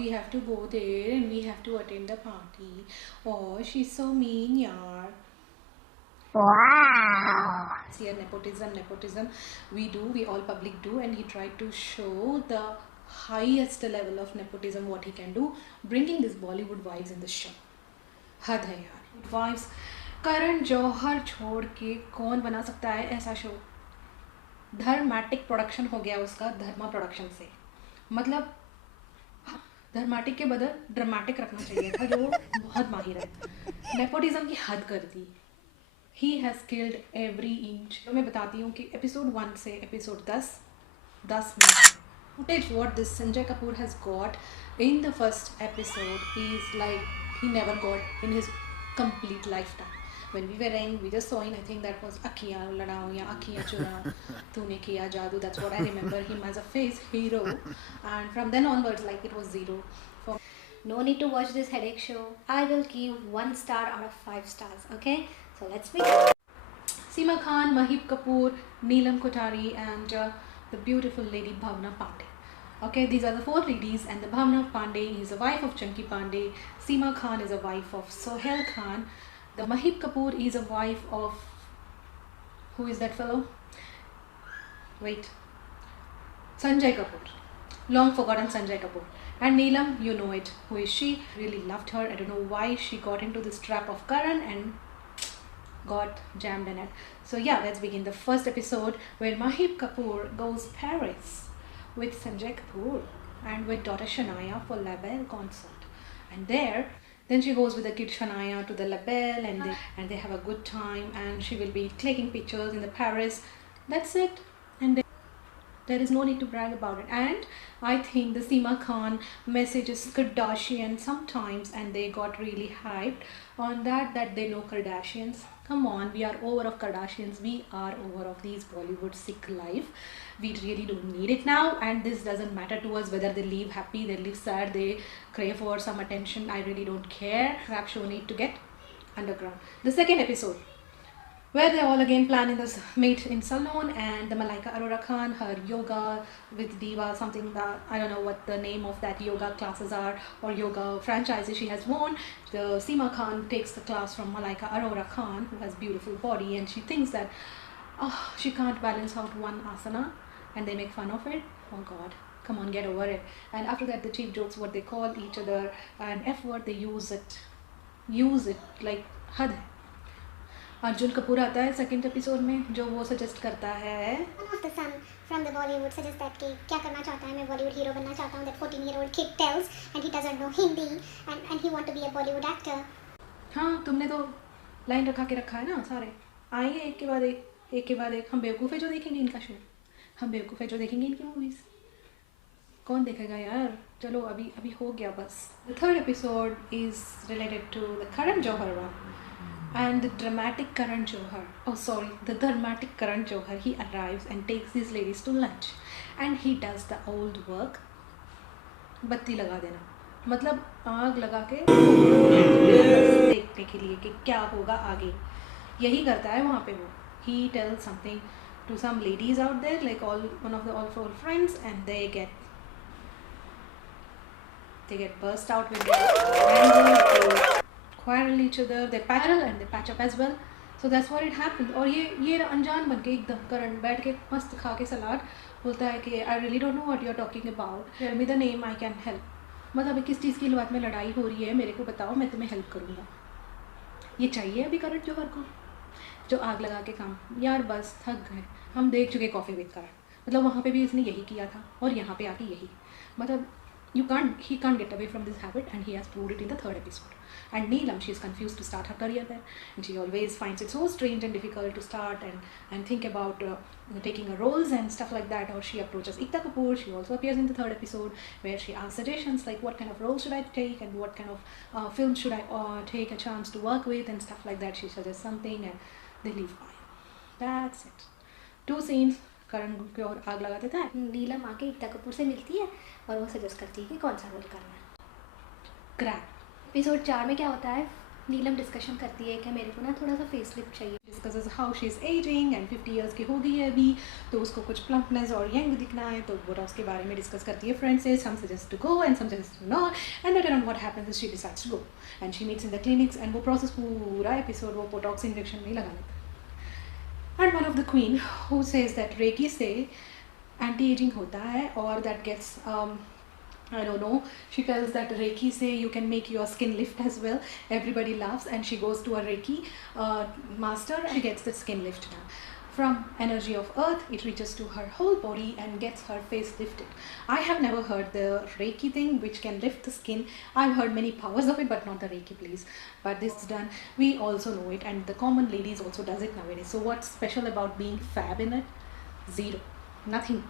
we have to go there and we have to attend the party. Oh, she's so mean, yaar. Wow. Here, nepotism. We all public do, and he tried to show the highest level of nepotism what he can do, bringing this Bollywood vibes in the show. हद है यार vibes. Karan Johar छोड़ के कौन बना सकता है ऐसा शो. धर्मैटिक प्रोडक्शन हो गया उसका धर्मा प्रोडक्शन से. मतलब धर्मैटिक के बदल ड्रामेटिक रखना चाहिए था, जो बहुत माहिर है. नेपोटिज्म की हद कर दी. He has killed every inch. तो मैं बताती हूँ कि एपिसोड 1 से episode 10 minute footage what this Sanjay Kapoor has got in the first episode is like he never got in his complete lifetime. When we were young, we just saw him. I think that was Akhiyan Ladao ya Akhiyan Chura, Tune Kiya Jadoo. That's what I remember him as a face hero. And from then onwards, like it was zero. No need to watch this headache show. I will give 1 star out of 5 stars. Okay, so let's begin. Seema Khan, Mahib Kapoor, Neelam Kothari, and the beautiful lady Bhavna Pandey. Okay, these are the 4 ladies, and the Bhavna Pandey is a wife of Chunky Pandey. Seema Khan is a wife of Sohail Khan. The Mahib Kapoor is a wife of, who is that fellow? Wait, Sanjay Kapoor. Long forgotten Sanjay Kapoor. And Neelam, you know it. Who is she? Really loved her. I don't know why she got into this trap of Karan and got jammed in it. So yeah, let's begin the first episode where Mahib Kapoor goes Paris with Sanjay Kapoor and with daughter Shania for Labelle concert. And then she goes with the kid Shania to the Labelle, and they have a good time, and she will be clicking pictures in the Paris. That's it. And there is no need to brag about it. And I think the Seema Khan messages Kardashian sometimes, and they got really hyped on that they know Kardashians. Come on, we are over of Kardashians. We are over of these Bollywood sick life. We really don't need it now, and this doesn't matter to us whether they leave happy, they leave sad, they crave for some attention. I really don't care. Crap show need to get underground. The second episode, where they all again plan in this meet in salon, and the Malaika Arora Khan, her yoga with Diva, something that I don't know what the name of that yoga classes are or yoga franchises she has won. The Seema Khan takes the class from Malaika Arora Khan, who has beautiful body, and she thinks that she can't balance out one asana, and they make fun of it. Oh God, come on, get over it. And after that, the cheap jokes, what they call each other, and F word, they use it like हद है. अर्जुन कपूर आता है second episode में, जो वो suggest करता है One of the son from the Bollywood suggests that कि क्या करना चाहता है, मैं Bollywood hero बनना चाहता हूँ. That 14-year-old kid tells, and he doesn't know Hindi, and he want to be a Bollywood actor. हाँ, तुमने तो लाइन रखा के रखा है ना. सारे आइए एक के बाद एक. हम बेवकूफ़ है जो देखेंगे इनका शो, हम बेवकूफ़ है जो देखेंगे इनकी मूवीज़. कौन देखेगा यार. चलो अभी हो गया बस. The third episode is related to the Karan Johar one. And the dramatic Karan Johar, the dramatic Karan Johar, he arrives and takes these ladies to lunch, and he does the old work. बत्ती लगा देना, मतलब आग लगा के देखने के लिए कि क्या होगा आगे, यही करता है वहाँ पे वो. He tells something to some ladies out there, like one of the all 4 friends, and they get burst out with their anger. They quarrel each other, they parallel and they patch up as well. So that's what it happened. और ये अनजान बन के एकदम करण बैठ के मस्त खा के सलाद बोलता है कि I really don't know what you're talking about. Tell me the name, I can help. मतलब किस चीज़ की बात में लड़ाई हो रही है, मेरे को बताओ, मैं तुम्हें हेल्प करूँगा. ये चाहिए अभी करण जौहर को, जो आग लगा के काम. यार बस थक गए, हम देख चुके कॉफ़ी विद करण. मतलब वहाँ पे भी इसने यही किया था और यहाँ पे आके यही. मतलब he can't get away from this habit, and he has proved it in the third episode. And Neelam, she's confused to start her career there, and she always finds it so strange and difficult to start and think about taking her roles and stuff like that. Or she approaches Ekta Kapoor. She also appears in the third episode, where she asks suggestions like what kind of role should I take and what kind of film should I take a chance to work with and stuff like that. She suggests something and they leave fine. That's it. 2 scenes. करण की ओर आग लगा देता है. नीलम आके एकता कपूर से मिलती है और वो सजेस्ट करती है कि कौन सा रोल करना है. क्रैक. एपिसोड 4 में क्या होता है, नीलम डिस्कशन करती है कि मेरे को ना थोड़ा सा फेस लिफ्ट चाहिए. discusses how she's aging and 50 years की हो गई है अभी, तो उसको कुछ plumpness और young दिखना है, तो वो उसके बारे में discuss करती है friends से. Some suggest to go and some suggest to not, and later on what happens is she decides to go and she meets in the clinics and वो process पूरा episode वो botox injection में लगा लेता है. And one of the queen who says that Reiki से anti-aging होता है और that gets I don't know, she tells that Reiki say you can make your skin lift as well. Everybody laughs and she goes to a Reiki master and she gets the skin lift done. From energy of earth, it reaches to her whole body and gets her face lifted. I have never heard the Reiki thing which can lift the skin. I've heard many powers of it, but not the Reiki, please. But this is done. We also know it, and the common ladies also does it nowadays. So what's special about being fab in it? Zero. Nothing.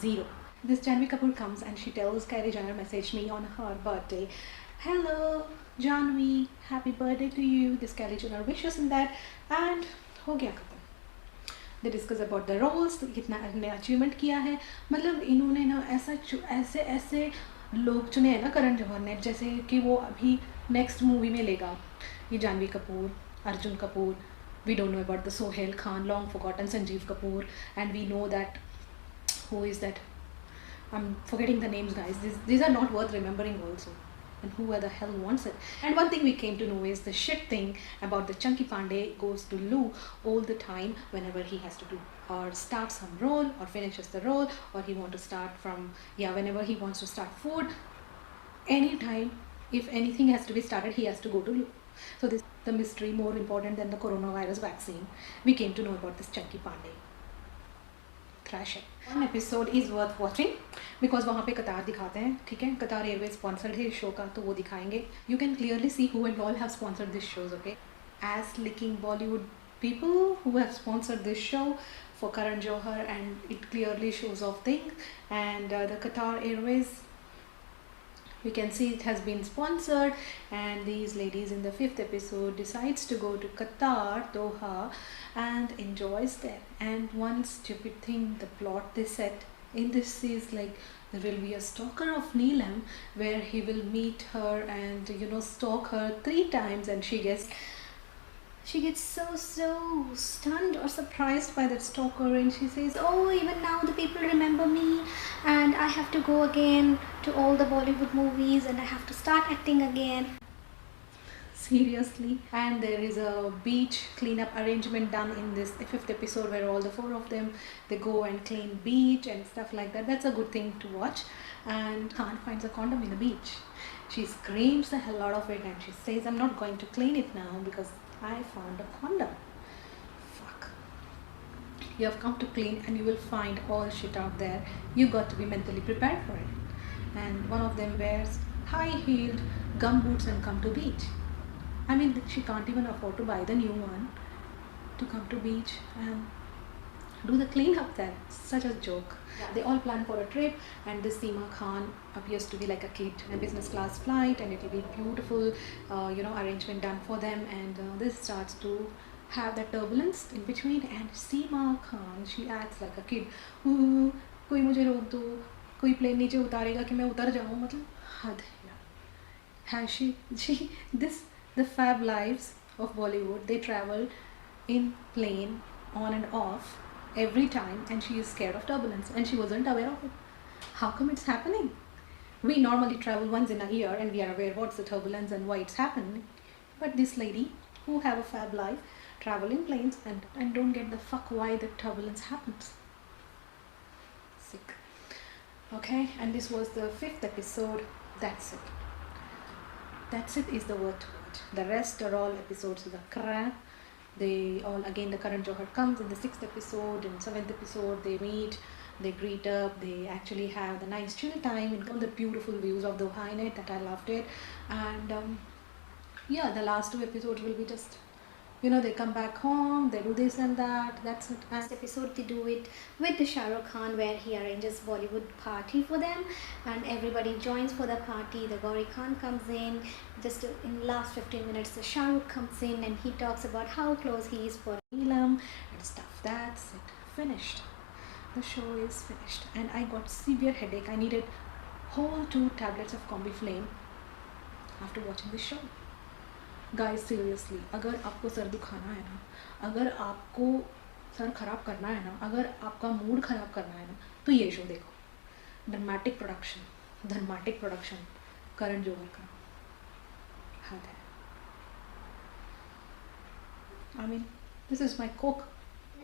Zero. This Janvi Kapoor comes and she tells Kylie Jenner messaged me on her birthday. Hello, Janvi, happy birthday to you. This Kylie Jenner wishes in that, and हो गया खत्म. They discuss about the roles, कितना ने achievement किया है. मतलब इन्होंने ना ऐसे लोग चुने हैं ना करण जौहर ने, जैसे कि वो अभी next movie में लेगा. ये Janhvi Kapoor, Arjun Kapoor. We don't know about the Sohail Khan, long forgotten Sanjeev Kapoor, and we know that who is that. I'm forgetting the names, guys. These are not worth remembering also. And who the hell wants it? And one thing we came to know is the shit thing about the Chunky Pandey goes to Lou all the time whenever he has to do or start some role or finishes the role, or he want to start from, whenever he wants to start food. Anytime, if anything has to be started, he has to go to Lou. So this is the mystery more important than the coronavirus vaccine. We came to know about this Chunky Pandey. Trash है. One episode is worth watching because वहाँ पे कतार दिखाते हैं, ठीक है. कतार Airways sponsored है इस शो का, तो वो दिखाएंगे. You can clearly see who and all have sponsored this shows, okay. As licking Bollywood people who have sponsored this show for Karan Johar, and it clearly shows off things. And the Qatar Airways, you can see it has been sponsored, and these ladies in the 5th episode decides to go to Qatar, Doha, and enjoys there. And one stupid thing, the plot they set in this is like there will be a stalker of Neelam where he will meet her and stalk her 3 times, and she gets so stunned or surprised by that stalker, and she says, oh, even now the people remember me and I have to go again to all the Bollywood movies and I have to start acting again. Seriously. And there is a beach cleanup arrangement done in this 5th episode where all the 4 of them, they go and clean beach and stuff like that. That's a good thing to watch. And Khan finds a condom in the beach. She screams the hell out of it and she says, I'm not going to clean it now because I found a condom. Fuck. You have come to clean and you will find all shit out there. You got to be mentally prepared for it. And one of them wears high-heeled gumboots and come to beach. I mean, she can't even afford to buy the new one to come to beach and do the cleanup there. Such a joke. They all plan for a trip, and this Seema Khan appears to be like a kid in a business class flight, and it will be beautiful, arrangement done for them. And this starts to have that turbulence in between. And Seema Khan, she acts like a kid. Ooh, कोई मुझे रोक दो, कोई plane नीचे उतारेगा कि मैं उतर जाऊँ, मतलब हद है यार. Has the fab lives of Bollywood, they travel in plane on and off every time, and she is scared of turbulence and she wasn't aware of it. How come it's happening? We normally travel once in a year and we are aware what's the turbulence and why it's happening. But this lady who have a fab life travel in planes and don't get the fuck why the turbulence happens. Sick. Okay, and this was the 5th episode. That's it. That's it is the word to watch. The rest are all episodes of crap. They all, again, the Karan Johar comes in the 6th episode, in 7th episode they meet, they greet up, they actually have the nice chill time and all the beautiful views of the Highnet that I loved it. And the last 2 episodes will be just, they come back home, they do this and that, that's it. Last episode they do it with the Shah Rukh Khan where he arranges Bollywood party for them and everybody joins for the party. The Gauri Khan comes in, just in last 15 minutes the Shah Rukh comes in and he talks about how close he is for Neelam and stuff. That's it. Finished. The show is finished. And I got severe headache. I needed whole 2 tablets of Combi Flame after watching this show. Guys seriously, अगर आपको sir दुखाना है ना, अगर आपको sir ख़राब करना है ना, अगर आपका मूड ख़राब करना है ना, तो ये शो देखो, ड्रामेटिक प्रोडक्शन, करण जौहर का हाथ है। I mean this is my Coke.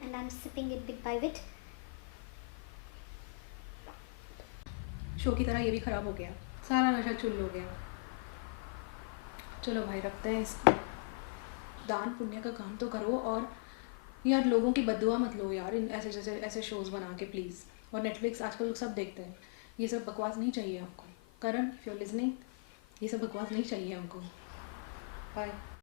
And I'm sipping it bit by bit. Show की तरह ये भी ख़राब हो गया, सारा नशा चुल हो गया। चलो भाई, रखते हैं इसको। दान पुण्य का काम तो करो, और यार लोगों की बद्दुआ मत लो यार, इन ऐसे शोज़ बना के प्लीज़। और नेटफ्लिक्स आजकल लोग सब देखते हैं, ये सब बकवास नहीं चाहिए हमको। करण, इफ यू आर लिसनिंग, ये सब बकवास नहीं चाहिए हमको। बाय।